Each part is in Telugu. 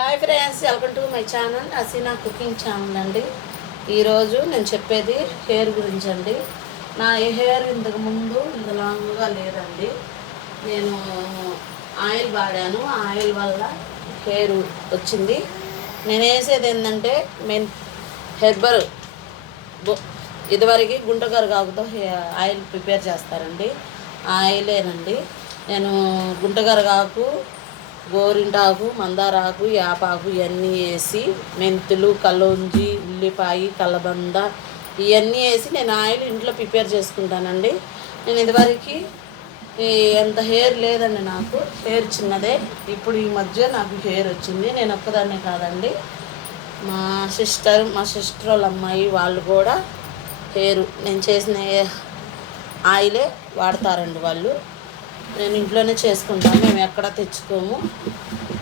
Hi friends, welcome to my channel Haseena cooking channel అండి. ఈరోజు నేను చెప్పేది హెయిర్ గురించి అండి. నా హెయిర్ ఇంతకు ముందు ఇంత లాంగ్గా లేదండి. నేను ఆయిల్ వాడాను, ఆయిల్ వల్ల హెయిర్ వచ్చింది. నేను వేసేది ఏంటంటే హెర్బల్ ఇదివరకు గుంటగరగాకుతో ఆయిల్ ప్రిపేర్ చేస్తారండి. ఆయిలేనండి. నేను గుంటగరగాకు, గోరింటాకు, మందారాకు, యాపాకు ఇవన్నీ వేసి మెంతులు, కల్లోంజి, ఉల్లిపాయ, కలబంద ఇవన్నీ వేసి నేను ఆయిల్ ఇంట్లో ప్రిపేర్ చేసుకుంటానండి. నేను ఇదివరకు ఎంత హెయిర్ లేదండి, నాకు హెయిర్ చిన్నదే. ఇప్పుడు ఈ మధ్య నాకు హెయిర్ వచ్చింది. నేను ఒక్కదాన్నే కాదండి, మా సిస్టర్ వాళ్ళ అమ్మాయి వాళ్ళు కూడా హెయిర్ నేను చేసిన ఆయిలే వాడతారండి వాళ్ళు. నేను ఇంట్లోనే చేసుకుంటాను, మేము ఎక్కడ తెచ్చుకోము.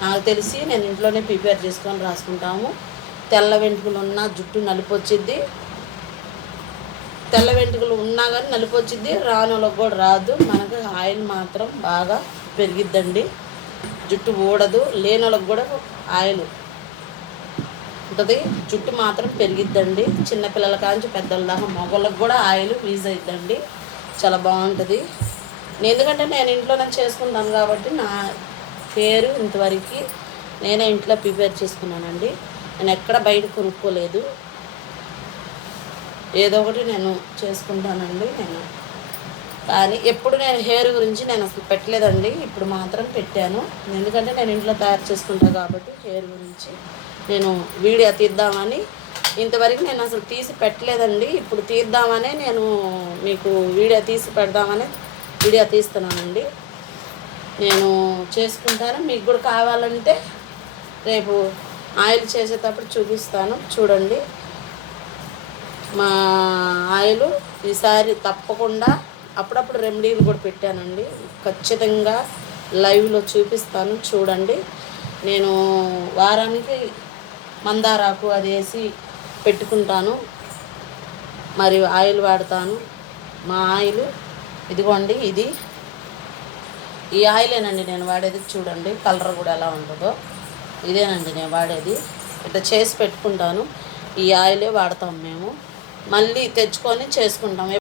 నాకు తెలిసి నేను ఇంట్లోనే ప్రిపేర్ చేసుకొని రాసుకుంటాము. తెల్ల వెంట్రుకలు ఉన్నా జుట్టు నలుపు వచ్చిద్ది, తెల్ల వెంట్రుకలు ఉన్నా కానీ నలుపు వచ్చిద్ది, రానులకు కూడా రాదు. మనకు ఆయిల్ మాత్రం బాగా పెరిగిద్దండి, జుట్టు ఊడదు. లేనోళ్ళకి కూడా ఆయిల్ ఉంటుంది, జుట్టు మాత్రం పెరిగిద్దండి. చిన్నపిల్లల కాంచి పెద్దల దాకా మగవాళ్ళకి కూడా ఆయిల్ యూజ్ అవుతుందండి, చాలా బాగుంటుంది. ఎందుకంటే నేను ఇంట్లోనే చేసుకుంటాను కాబట్టి నా హెయిర్ ఇంతవరకు నేనే ఇంట్లో ప్రిపేర్ చేసుకున్నానండి. నేను ఎక్కడ బయట కొనుక్కోలేదు, ఏదో ఒకటి నేను చేసుకుంటానండి. కానీ ఎప్పుడు నేను హెయిర్ గురించి నేను అసలు పెట్టలేదండి, ఇప్పుడు మాత్రం పెట్టాను. ఎందుకంటే నేను ఇంట్లో తయారు చేసుకుంటాను కాబట్టి హెయిర్ గురించి నేను వీడియో తీద్దామని ఇంతవరకు నేను అసలు తీసి పెట్టలేదండి. ఇప్పుడు తీద్దామని నేను మీకు వీడియో తీసి పెడదామని వీడియో తీస్తున్నానండి. నేను చేసుకుంటాను, మీకు కూడా కావాలంటే రేపు ఆయిల్ చేసేటప్పుడు చూపిస్తాను, చూడండి. మా ఆయిల్ ఈసారి తప్పకుండా అప్పుడప్పుడు రెమెడీలు కూడా పెట్టానండి, ఖచ్చితంగా లైవ్లో చూపిస్తాను, చూడండి. నేను వారానికి మందారాకు అది వేసి పెట్టుకుంటాను, మరియు ఆయిల్ వాడతాను. మా ఆయిల్ ఇదిగోండి, ఇది ఈ ఆయిలేనండి నేను వాడేది. చూడండి కలర్ కూడా ఎలా ఉంటుందో, ఇదేనండి నేను వాడేది. ఇట్లా చేసి పెట్టుకుంటాను, ఈ ఆయిలే వాడతాం మేము. మళ్ళీ తెచ్చుకొని చేసుకుంటాం.